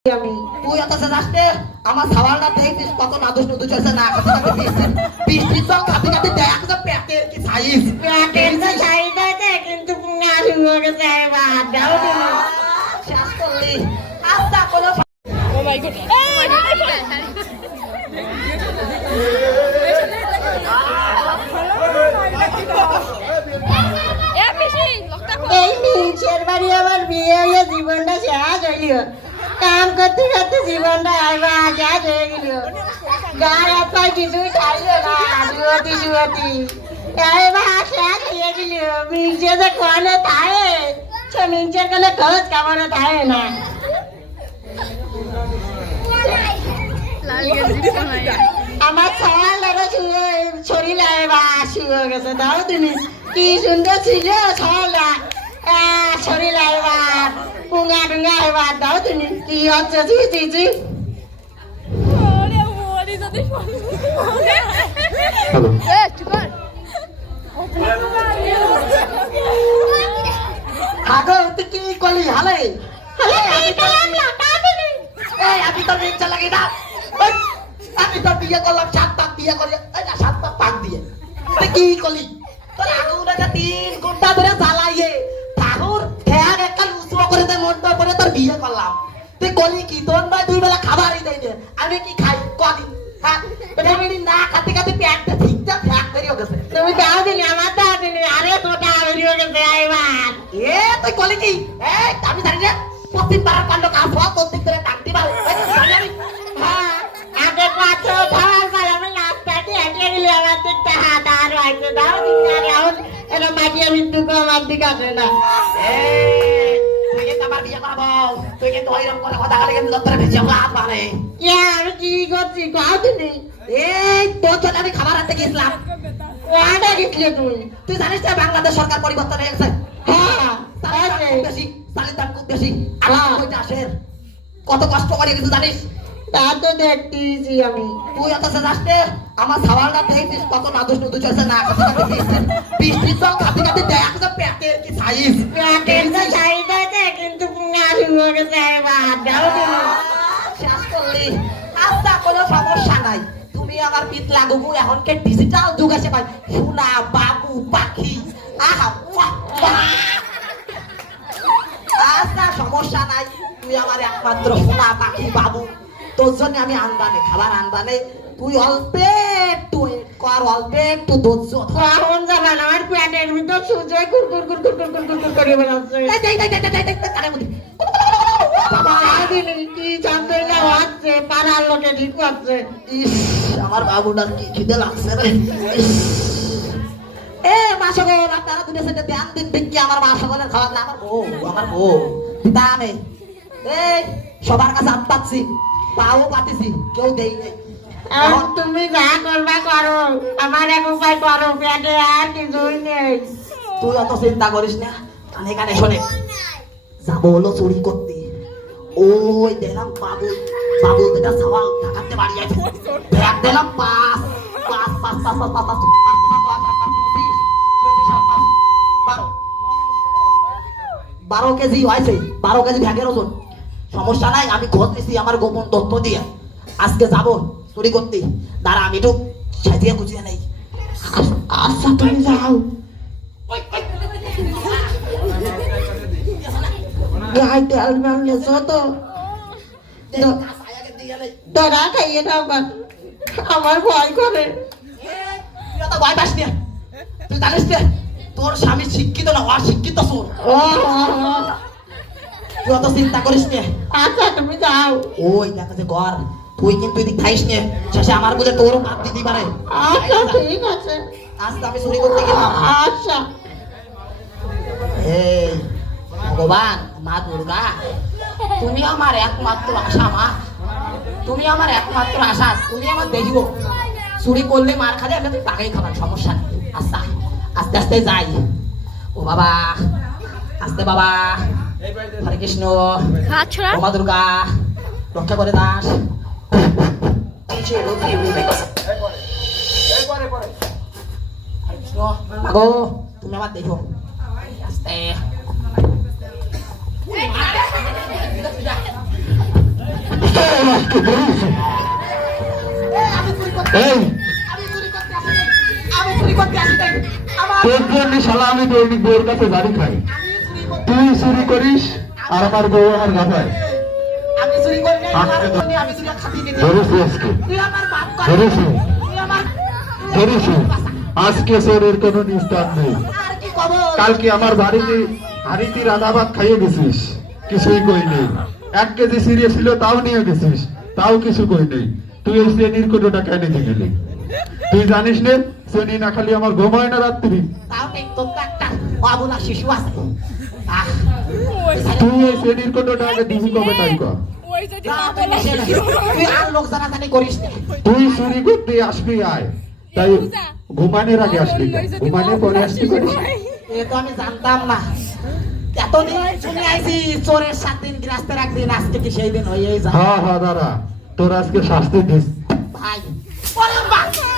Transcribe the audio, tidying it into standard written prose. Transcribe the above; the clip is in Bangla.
আমি তুই অত যাচ্ছে আমার সাওয়ালটা দেখছিস কত নাদুস নুদুস হয়েছে না কথা কথা বৃষ্টির জল খাতে খাতে দেখ যে পেটের কি সাইজ পেটের তো সাইজ আছে কিন্তু পুঙ্গা শুরু গেছে এবার দাও তুমি শেষ করলি আস্তা কোনো ও মাই গড এই মিনসের বাড়ি আমার বিয়ে হয়ে জীবনটা শেষ হইল কাম করতে করতে জীবনটা আবার শেষ হয়ে গেল গায়ে হাত পায়ে কিছুই খাইল না জুয়াতি জুয়াতি এবার শেষ হয়ে গেল মিনসে যে কোনে থাকে সে মিনসের কোনে খোঁজ খবরও থাকে না আমার সওয়ালটা শরীর এবার শুয়ে গেছে দাও তুমি কি সুন্দর ছিল সওয়ালটা শরীর এবার পুঙ্গা টুঙ্গা এবার দাও তুমি কি হচ্ছে জি জি জি আগো তুই কি করলি হালে আমি তো রিক্সা লাগি না আমি তো বিয়ে করলাম 7 পাক বিয়ে করে 7 পাক দিয়ে তুই কি করলি তোর আগুনটা 3 ঘন্টা ধরে জ্বালাইয়ে ঠাকুর ঠ্যাং একটা লুচো করে দে মন্ড করে তোর বিয়ে করলাম তুই করলি কি তোর ভাই 2 বেলা খাবারই দেই দে আমি কি খাই কদিন হ্যাঁ আমি না খাতে খাতে পেটটা ঠিকঠাক ফ্যাক করিও গেছে তুমি দাও দিলি আমার দাও দিলি আরে তোটা বেরিয়ে গেছে এবার তুই করলি কি আমি জানি না প্রতিবার কাণ্ড কাফা তোর দিক ধরে টাকতে পারে হ্যাঁ আগে পাঁচশো খাওয়ার পর আমি রাস্তাটি হেঁটে গেলি আমার দিকটা হাত আর হয়েছে দাও দিকে এখন এটা মাটি আমি দুটো আমার দিকে আসে না তুই কিন্তু আমার বিয়ে করাবো তুই কিন্তু ওইরকম করে কথা বলে কিন্তু দপ্তরে ভেজে হাত বাড়ে আমি কি করছি খাও দিলি তোর জন্য আমি খাবার আনতে গেছিলাম ওয়াটা গেছিলে তুই তুই জানিস না বাংলাদেশ সরকার পরিবর্তন হয়ে গেছে হ্যাঁ চালের দাম খুব বেশি আলাদা হইতে আসে কত কষ্ট করে কিন্তু জানিস তা তো দেখতেছি আমি তুই অত যাচ্ছে আমার সাওয়ালটা দেখছিস কত নাদুস নুদুস হয়েছে না কথা কথা বৃষ্টির জল খাতে খাতে দেখ যে পেটের কি সাইজ পেটের তো সাইজ আছে কিন্তু পুঙ্গা শুরু গেছে এবার দাও তুমি শেষ করলি আস্তা কোনো সমস্যা নাই তুমি আমার পিত লাগুবু এখনকে ডিজিটাল যুগ আছে ভাই সোনা বাবু পাখি আহা আস্তা সমস্যা নাই তুই আমার একমাত্র সোনা পাখি বাবু তোর জন্য আমি আনবানে খাবার আনবানে তুই অল্প একটু কর অল্প একটু ধৈর্য কখন যাবেন আমার পেটের ভিতর সূর্য কুরকুর কুরকুর কুরকুর কুরকুর করে বেড়াচ্ছে কি জানতে হচ্ছে পাড়ার লোকে ঠিক করছে ইস আমার বাবুটার কি খিদে লাগছে রে মাসকল আপনারা দুটো সেটা ধ্যান দিন দেখি আমার মাসকলের খাবার না আমার বউ দামে সবার কাছে হাত পাচ্ছি পাও পাতিছি কেউ দেই নাই তুমি যা করবা করো আমার এক উপায় করো পেটে আর কিছুই নেই তুই অত চিন্তা করিস না কানে কানে শোনে যাবো হলো চুরি করতে ওই দেখলাম বাবু যেটা সওয়াল ঢাকাতে বাড়ি আছে দেখ দিলাম 12 কেজি হয়েছে 12 কেজি ভ্যাগের ওজন সমস্যা নাই আমি খোঁজ নিছি আমার গোপন তথ্য দিয়ে আজকে যাবো চুরি করতে দাঁড়া আমি একটু সাজিয়ে গুছিয়ে নেই আচ্ছা তুমি যাও গায়ে তেল মারলেছ তো দাঁড়া খাইয়ে দাও আমার ভয় করে ভয় পাস না তুই জানিস না তোর স্বামী শিক্ষিত না অশিক্ষিত চোর তুই অত চিন্তা করিস না আচ্ছা তুমি যাও ওই দেখা যে ঘর তুই কিন্তু এদিক খাইস নে শেষে আমার বুঝে তোরও কাপ দিতে পারে আচ্ছা ঠিক আছে আজকে আমি চুরি করতে গেলাম আচ্ছা এই ভগবান মা দুর্গা তুমি আমার একমাত্র আশা মা তুমি আমার একমাত্র আশা তুমি আমার দেখিব চুরি করলে মার খালে আমি তুই টাকাই খাবার সমস্যা নেই আচ্ছা আস্তে আস্তে যাই ও বাবা আস্তে বাবা হরে কৃষ্ণ ও মা দুর্গা রক্ষা করে দাস মাগো তুমি আমার দেখো আস্তে আজকে ধরেছি আমি চুরি করতে এই আমি চুরি করতে আসি নাই। আমি চুরি করতে আসি নাই। আমার তোর জন্য শালা আমি দৈনিক বউর কাছে গাড়ি খাই আমি চুরি করতে তুই চুরি করিস আর আমার বউ আমার গাধায় আমি চুরি করি নাই। আমার আজকে জন্য আমি চুরি খাতি দিই। ধরেছি আজকে তুই আমার বাপ কর। ধরেছি তুই আমার ধরেছি আজকে চোরের কোনো নিস্তার নেই আর কি কব? কালকে আমার বাড়িতে হাড়িতে রাধা ভাত খাইয়ে গেছিস কিছুই কই নেই 1 কেজি সিরিয়ে ছিল তাও নিয়ে গেছিস তাও কিছু কই নেই তুই এই শ্রেণীর কোটোটা কেন নিতে গেলি তুই জানিস নে শ্রেণী না খালি আমার ঘুম হয় না রাত্রি তাও ঠিক তো একটা অবলা শিশু আছে। আহ তুই এই শ্রেণীর কোটোটা আগে দিবি কবে তাই কর তুই আর লোক জানাজানি করিস না। তুই চুরি করতে আসবি আয় তাই ঘুমানোর আগে আসবি কেন? ঘুমানোর পরে আসবি করিস এ তো আমি জানতাম না। এতদিন শুনে আইছি চোরের 7 দিন গ্রাস্তের একদিন, আজকে কি সেই দিন হয়ে যায়? হ্যাঁ হ্যাঁ দাঁড়া তোর আজকে শাস্তি দিস ভাই ওরে বাবা